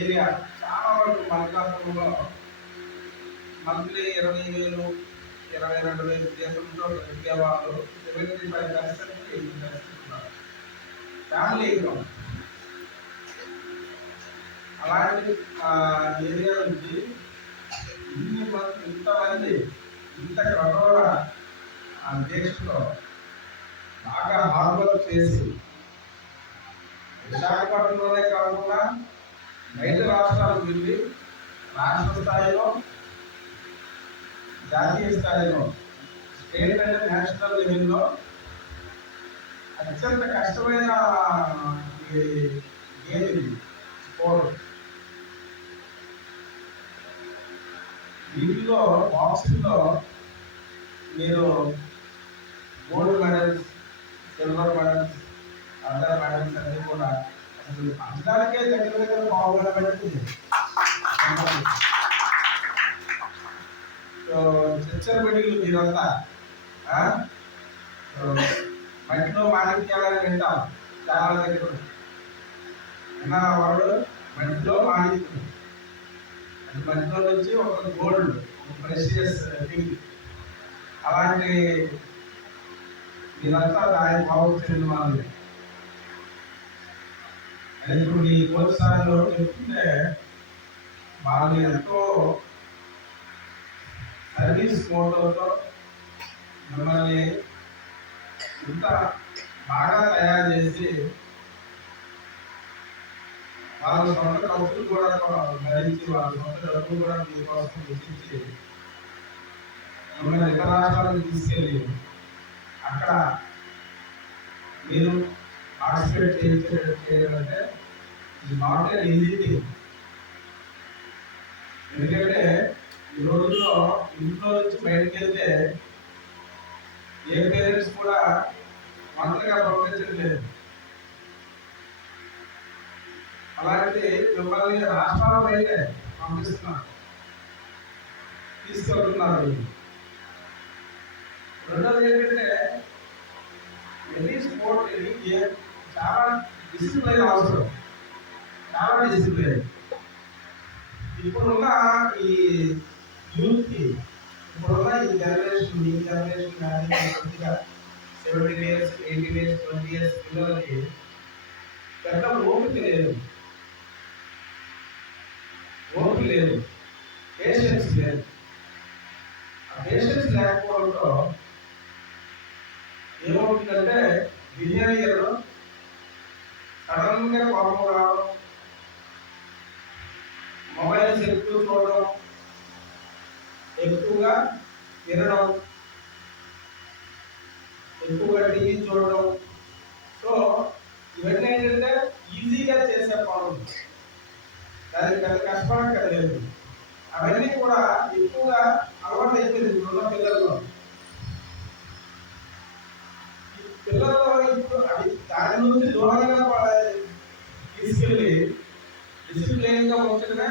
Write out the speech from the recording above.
Area చాలా వరకు మల్కాపురంలో monthly 20,000 22,000 జీతంతో విద్యావాళ్ళు 75% చేస్తున్నారు ఫ్యామిలీ ఇన్కమ్. అలాంటి ఏరియా నుంచి ఇంతమంది ఇంత కఠోర దీక్షలో బాగా హార్డ్ వర్క్ చేసి విశాఖపట్నంలోనే కాకుండా బయట రాష్ట్రాలకు వెళ్ళి రాష్ట్ర స్థాయిలో జాతీయ స్థాయిలో స్టేట్ అండ్ నేషనల్ లెవెల్లో అత్యంత కష్టమైన గేమ్ ఇది స్పోర్ట్. వీటిలో బాక్సింగ్లో మీరు gold medals, silver medals, other medals అన్నీ కూడా అసలు పంచడానికే దగ్గర పావుగా పెడుతుంది. చచ్చరబడిలు మీరంతా మట్టిలో మాణిక్యాలని వింటాం చాలా దగ్గర. వాడు మట్టిలో మాణిక్యం, అది మట్టిలో నుంచి ఒక గోల్డ్, ఒక ప్రెషియస్ థింగ్. అలాంటి మీరంతా దాని బాగుంటుంది వాళ్ళు. ఇప్పుడు ఈ కోర్సాల్లో చెప్తుంటే వాళ్ళు ఎంతో సర్వీస్ మోటోతో మిమ్మల్ని ఇంత బాగా తయారు చేసి వాళ్ళ సొంత ఖర్చులు కూడా భరించి వాళ్ళ సొంత డబ్బులు కూడా మీకోసం వెచ్చించి మిమ్మల్ని ఇతర రాష్ట్రాలకు తీసుకెళ్ళి అక్కడ మీరు పార్టిసిపేట్ చేయాలంటే ఇది నాట్ ఏ ఈజీ థింగ్. ఎందుకంటే ఈ రోజుల్లో ఇంట్లో నుంచి బయటకు వెళ్తే ఏ పేరెంట్స్ కూడా మంత్రిగా పంపించట్లేదు. అలాంటి మిమ్మల్ని రాష్ట్రాల బయటే పంపిస్తున్నారు, తీసుకెళ్తున్నారు. రెండోది ఏంటంటే ఎనీ స్పోర్ట్ ఎనీ గేమ్ చాలా డిసిప్లైన్ అవసరం, చాలా డిసిప్లైన్. ఇప్పుడున్న ఈ యూత్కి, ఇప్పుడున్న ఈ జనరేషన్ కానీ 17 years 18 years 20 years పిల్లలకి పెద్ద ఓపిక లేదు, పేషెన్స్ లేదు. ఆ పేషెన్స్ లేకపోవడంతో ఏమవుతుందంటే బిహేవియర్ సడన్గా కోపం రావడం, మొబైల్స్ ఎక్కువ చూడడం, ఎక్కువగా తినడం, ఎక్కువగా టీవీ చూడడం. సో ఇవన్నీ ఏంటంటే ఈజీగా చేసే పనులు, దానికి పెద్ద కష్టపడక్కర్లేదు. అవన్నీ కూడా ఎక్కువగా అలవాటు అయిపోయింది ఇప్పుడున్న పిల్లల్లో. ఇప్పుడు అవి దాని నుంచి దూరంగా తీసుకెళ్ళి డిసిప్లైన్గా ఉంచడమే